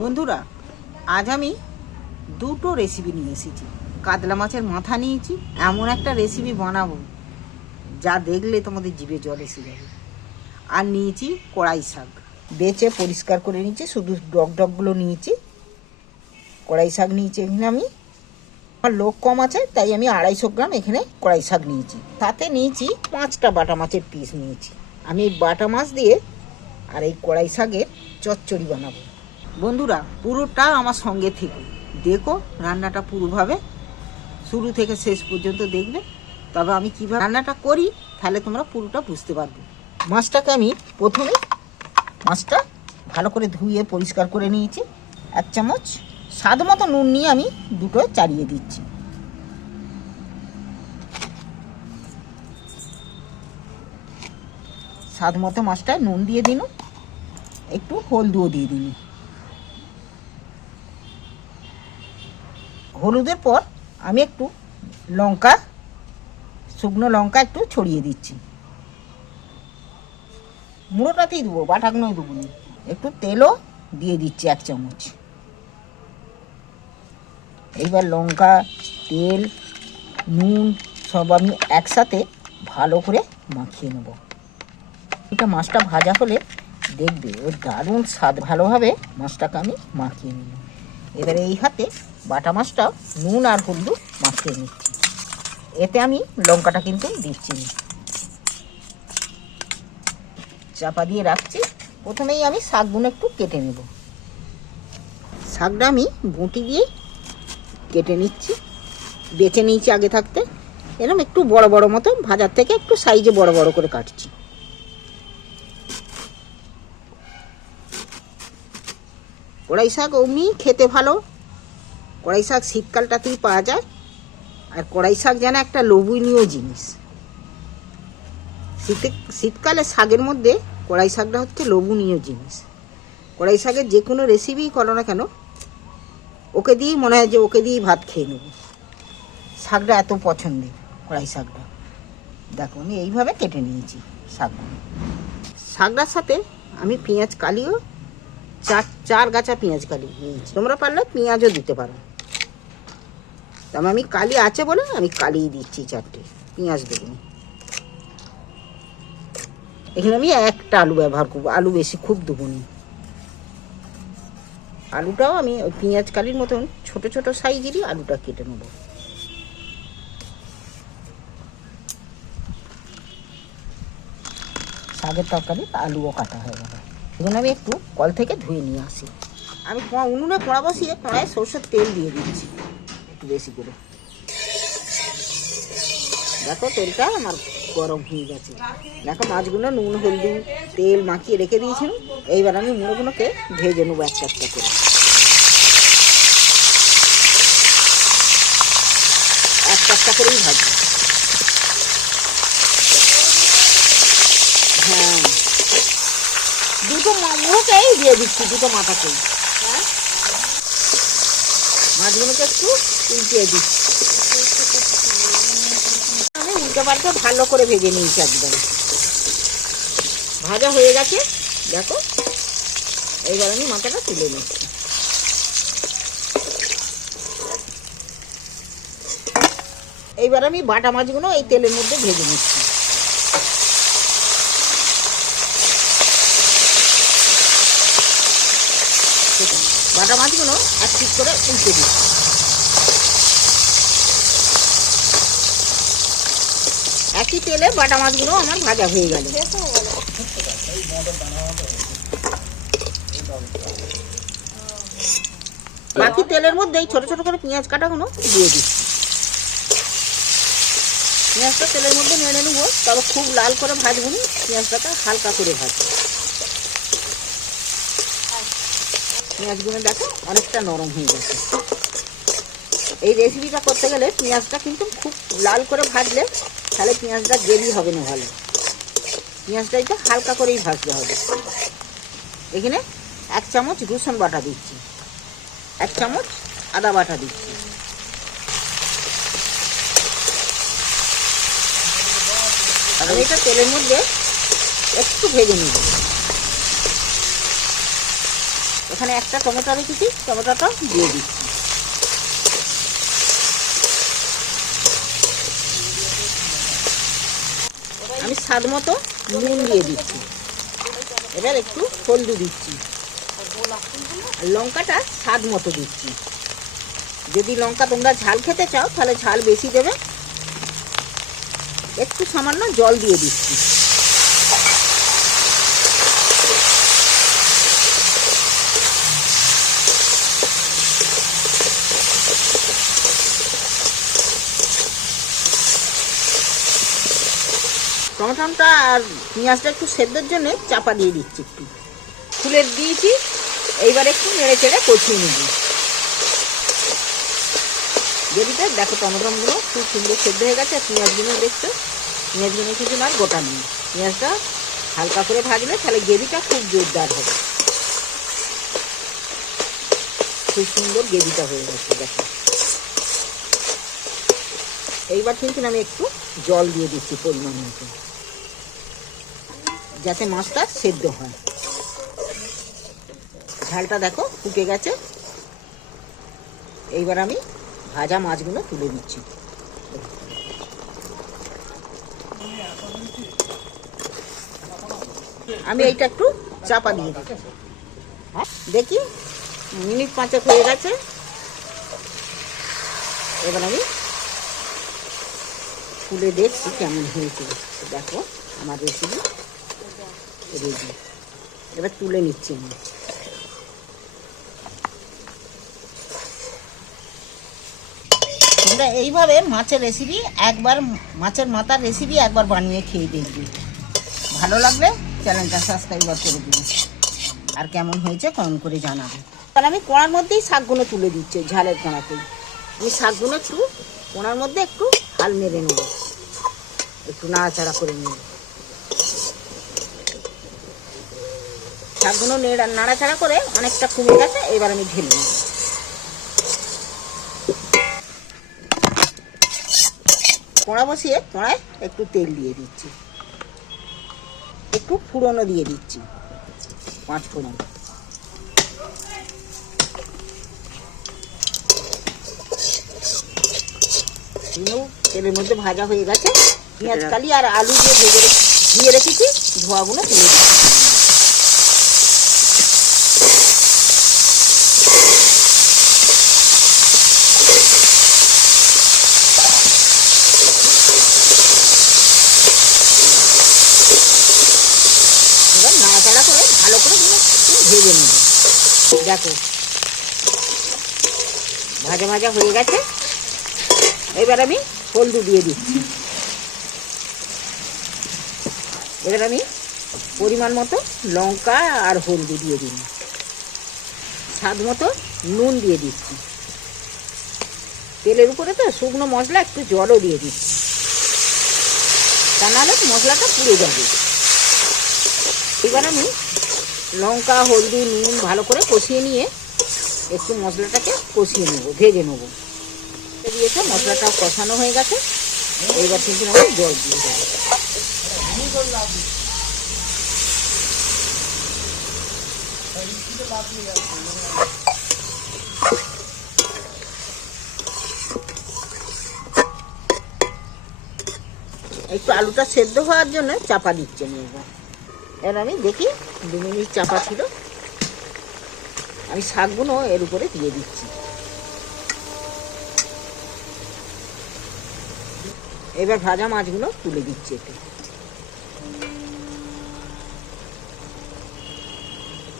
বন্ধুরা, আজ আমি দুটো রেসিপি নিয়ে এসেছি। কাতলা মাছের মাথা নিয়েছি, এমন একটা রেসিপি বানাবো, যা দেখলে তোমাদের জিভে জল এসে যাবে। আর নিয়েছি কড়াই শাক। বেচে পরিষ্কার করে নিয়েছি, শুধু ডগ ডগগুলো নিয়েছি। কড়াই শাক নিয়েছি এখানে আমি। আমার লোক কম আছে, তাই আমি আড়াইশো গ্রাম এখানে কড়াই শাক নিয়েছি। তাতে নিয়েছি পাঁচটা বাটা মাছের পিস নিয়েছি। আমি বাটা মাছ দিয়ে আর এই কড়াই শাকের চচ্চড়ি বানাবো। বন্ধুরা, পুরোটা আমার সঙ্গে থেকে। দেখো রান্নাটা পুরোভাবে। শুরু থেকে শেষ পর্যন্ত দেখবে। তবে আমি কীভাবে রান্নাটা করি, তাহলে তোমরা পুরোটা বুঝতে পারবে। মাছটাকে আমি প্রথমে মাছটা ভালো করে ধুয়ে পরিষ্কার করে নিয়েছি। এক চামচ স্বাদ মতো নুন নিয়ে আমি দুটো চালিয়ে দিচ্ছি। স্বাদ মতো মাছটায় নুন দিয়ে দিন। একটু হলদিও দিয়ে দিন। হলুদের পর আমি একটু লঙ্কা, শুকনো লঙ্কা একটু ছড়িয়ে দিচ্ছি। মুড়োটাতেই দেবো বাটাগুলোই দেবো না। একটু তেলও দিয়ে দিচ্ছি এক চামচ। এইবার লঙ্কা, তেল, নুন সব আমি একসাথে ভালো করে মাখিয়ে নেব। এটা মাছটা ভাজা হলে দেখবে, ওর দারুণ স্বাদ ভালোভাবে মাছটাকে আমি মাখিয়ে নিলাম। এবারে এই হাতে বাটা মাছটা নুন আর হলুদ মাখিয়ে নিচ্ছি। এতে আমি লঙ্কাটা কিন্তু দিচ্ছি চাপা দিয়ে রাখছি। প্রথমেই আমি শাকগুলো একটু কেটে নেব। শাকটা আমি বঁটি দিয়ে কেটে নিচ্ছি। বেছে নিয়েছি আগে থাকতে। এরকম একটু বড় বড় মতো, ভাজার থেকে একটু সাইজে বড় বড় করে কাটছি। কড়াই শাক অমনি খেতে ভালো। কড়াই শাক শীতকালটাতেই পাওয়া যায়। আর কড়াই শাক যেন একটা লোভনীয় জিনিস। শীতে, শীতকালে শাকের মধ্যে কড়াই শাকটা হচ্ছে লোভনীয় জিনিস। কড়াই শাকের যে কোনো রেসিপি করো না কেন, ওকে দিয়েই মনে হয় যে ওকে দিয়েই ভাত খেয়ে নেব। শাকটা এত পছন্দের, কড়াই শাকটা। দেখো, আমি এইভাবে কেটে নিয়েছি শাকগুলো। শাকটার সাথে আমি পেঁয়াজ কালিও চার চার গাছা পেঁয়াজ কালি নিয়েছি। তোমরা পারলে পেঁয়াজও দিতে পারো। তবে আমি কালি আছে বলে আমি কালি দিচ্ছি চারটে। পেঁয়াজ দেবো। এখানে আমি একটা আলু ব্যবহার করব। আলু বেশি খুব দুগুনি আলুটাও আমি ওই পেঁয়াজ কালির মতন ছোট ছোট সাইজেরই আলুটা কেটে নেব। শাকের তরকারি আলুও কাটা হয়ে গেল। এগুলো আমি একটু কল থেকে ধুয়ে নিয়ে আসি। আমি উনুনে কড়া বসিয়ে কড়ায় সরষের তেল দিয়ে দিচ্ছি, একটু বেশি করে। দেখো তেলটা আমার গরম হয়ে গেছে। দেখো মাছগুলো নুন, হলদি, তেল মাখিয়ে রেখে দিয়েছিলাম। এইবার আমি মুড়োগুলোকে ভেজে নেব একটা একটা করে। একটা একটা করেই ভাজবো হ্যাঁ দুটো মুখেই দিয়ে দিচ্ছি দুটো মাথাকেই হ্যাঁ? মাছগুলোকে একটু উল্টিয়ে দিচ্ছি। আমি উল্টে পাল্টে ভালো করে ভেজে নিয়েছি একদম। ভাজা হয়ে গেছে দেখো। এইবার আমি মাথাটা তুলে নিচ্ছি। এইবার আমি বাটা মাছগুলো এই তেলের মধ্যে ভেজে নিচ্ছি। বাটা মাছগুলো এক ঠিক করে উল্টে দিচ্ছি একই তেলে বাটা মাছগুলো আমার ভাজা হয়ে গেল। বাকি তেলের মধ্যে এই ছোট ছোট করে পেঁয়াজ কাটাগুলো দিয়ে দিচ্ছি পেঁয়াজটা তেলের মধ্যে নেড়ে নেব, তবে খুব লাল করে ভাজবো পেঁয়াজটাকে হালকা করে ভাজবো। পেঁয়াজগুলো দেখো অনেকটা নরম হয়ে গেছে। এই রেসিপিটা করতে গেলে পেঁয়াজটা কিন্তু খুব লাল করে ভাজলে তাহলে পেঁয়াজটা গ্রেভি হবে না ভালো। পেঁয়াজটা একটু হালকা করেই ভাজতে হবে। এখানে এক চামচ রসুন বাটা দিচ্ছি। এক চামচ আদা বাটা দিচ্ছি। আর এটা তেলের মধ্যে একটু ভেজে নিব। এখানে একটা টমেটো রেখেছি টমেটোটা দিয়ে দিচ্ছি। আমি স্বাদ মতো নুন দিয়ে দিচ্ছি। এবার একটু হলদি দিচ্ছি। লঙ্কাটা স্বাদ মতো দিচ্ছি। যদি লঙ্কা তোমরা ঝাল খেতে চাও, তাহলে ঝাল বেশি দেবে। একটু সামান্য জল দিয়ে দিচ্ছি। টমেটোটা আর পেঁয়াজটা একটু সেদ্ধর জন্য চাপা দিয়ে দিচ্ছি একটু। ফুলের দিয়েছি, এইবার একটু নেড়ে চেড়ে কষিয়ে নিবি। গ্রেভিটা দেখো টমেটোগুলো খুব সুন্দর সেদ্ধ হয়ে গেছে, আর পেঁয়াজগুলো দেখছ? পেঁয়াজগুলো কিছু না গোটা নেই। পেঁয়াজটা হালকা করে ভাজলে তাহলে গ্রেভিটা খুব জোরদার হবে। খুব সুন্দর গ্রেভিটা হয়ে গেছে, দেখো। এইবার কিন্তু আমি একটু জল দিয়ে দিচ্ছি পরিমাণ মতো। যাতে মাছটা সেদ্ধ হয়। ঝালটা দেখো ফুটে গেছে। এইবার আমি ভাজা মাছগুলো তুলে দিচ্ছি আমি এইটা একটু চাপা দিয়ে দিই হ্যাঁ দেখি, মিনিট পাঁচেক হয়ে গেছে। এবার আমি তুলে দেখছি কেমন হয়েছে। দেখো আমার রেসিপি রেডি এবার তুলে নিচ্ছি আমি। তোমরা এইভাবে মাছের রেসিপি একবার মাছের মাথার রেসিপি একবার বানিয়ে খেয়ে দেখবি। ভালো লাগলে চ্যানেলটা সাবস্ক্রাইব করে দিবি আর কেমন হয়েছে কমেন্ট করে জানাবে। তাহলে আমি কড়ার মধ্যেই শাকগুলো তুলে দিচ্ছি ঝালের কড়াতেই। আমি শাকগুলো একটু কোনার মধ্যে একটু হাল মেরে নেব। একটু নাড়াচাড়া করে নেব শাকগুলো নেড়া নাড়াচাড়া করে অনেকটা কমে গেছে, এবার আমি ঢেলে নেব। কড়া বসিয়ে কড়ায় একটু তেল দিয়ে দিচ্ছি। একটু ফুরনো দিয়ে দিচ্ছি। পাঁচ ফোড়ন। এগুলো তেলের মধ্যে ভাজা হয়ে গেছে। পেঁয়াজ কালি আর আলু দিয়ে ভেজে দিয়ে রেখেছি। ধোয়াগুলো তুলে দিচ্ছি নাড়াচাড়া করে ভালো করে ভেজে নেব। দেখো ভাজা ভাজা হয়ে গেছে। এবার আমি হলদু দিয়ে দিচ্ছি। এবার আমি পরিমাণ মতো লঙ্কা আর হলদি দিয়ে দিন স্বাদ মতো নুন দিয়ে দিচ্ছি। তেলের উপরে তো শুকনো মশলা, একটু জলও দিয়ে দিচ্ছি। তা নাহলে মশলাটা পুড়ে যাবে। এবার আমি লঙ্কা, হলদি, নুন ভালো করে কষিয়ে নিয়ে একটু মশলাটাকে কষিয়ে নেব, ভেজে নেব। দিয়েছে মশলাটা কষানো হয়ে গেছে। এইবার কিন্তু আমি জল দিয়ে দেবো। একটু আলুটা সেদ্ধ হওয়ার জন্য চাপা দিচ্ছে আমি এবার। এবার আমি দেখি, দু মিনিট চাপা ছিল। আমি শাকগুলো এর উপরে দিয়ে দিচ্ছি। এবার ভাজা মাছগুলো তুলে দিচ্ছি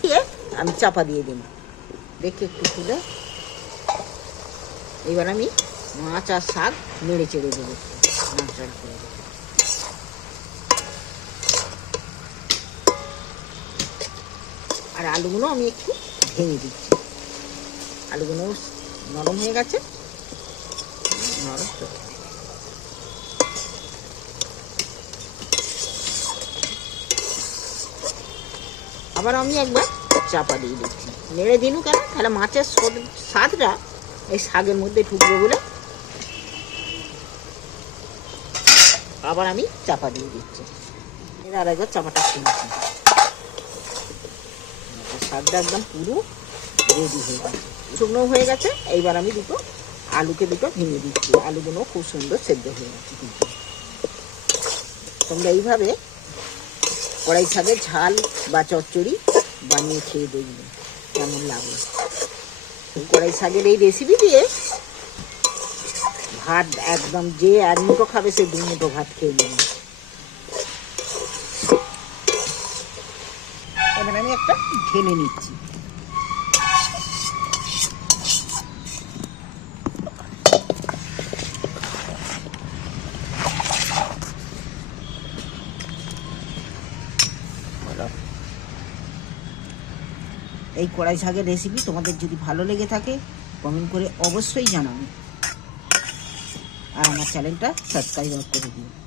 দিয়ে আমি চাপা দিয়ে দিই দেখি একটু তুলে। এবার আমি মাছ আর শাক নেড়ে চেড়ে দেবো। নাড়াচাড়া করে দেবো আর আলুগুলো আমি একটু ভেঙে দিচ্ছি। আলুগুলো নরম হয়ে গেছে। নরম আবার আমি একবার চাপা দিয়ে দিচ্ছি। নেড়ে দিনু কেন তাহলে মাছের স্বাদটা এই শাকের মধ্যে ঢুকবে বলে আবার আমি চাপা দিয়ে দিচ্ছি। আর একবার চাপাটা খুলছি শাকটা একদম পুরো রেডি হয়ে গেছে। শুকনো হয়ে গেছে, এইবার আমি দুটো আলুকে দুটো ভেঙে দিচ্ছি। আলুগুলো খুব সুন্দর সেদ্ধ হয়ে গেছে কিন্তু। তোমরা এইভাবে কড়াই শাকের ঝাল বা চচ্চড়ি বানিয়ে খেয়ে দেখবে, কেমন লাগল। কড়াই শাকের এই রেসিপি দিয়ে ভাত একদম যে এক মুঠো খাবে সে দু মুঠো ভাত খেয়ে নেবে। এবার আমি একটা ঢেলে নিচ্ছি। এই কড়াই শাকের রেসিপি তোমাদের যদি ভালো লেগে থাকে কমেন্ট করে অবশ্যই জানাবে। আর আমার চ্যানেলটা সাবস্ক্রাইব করে দিও।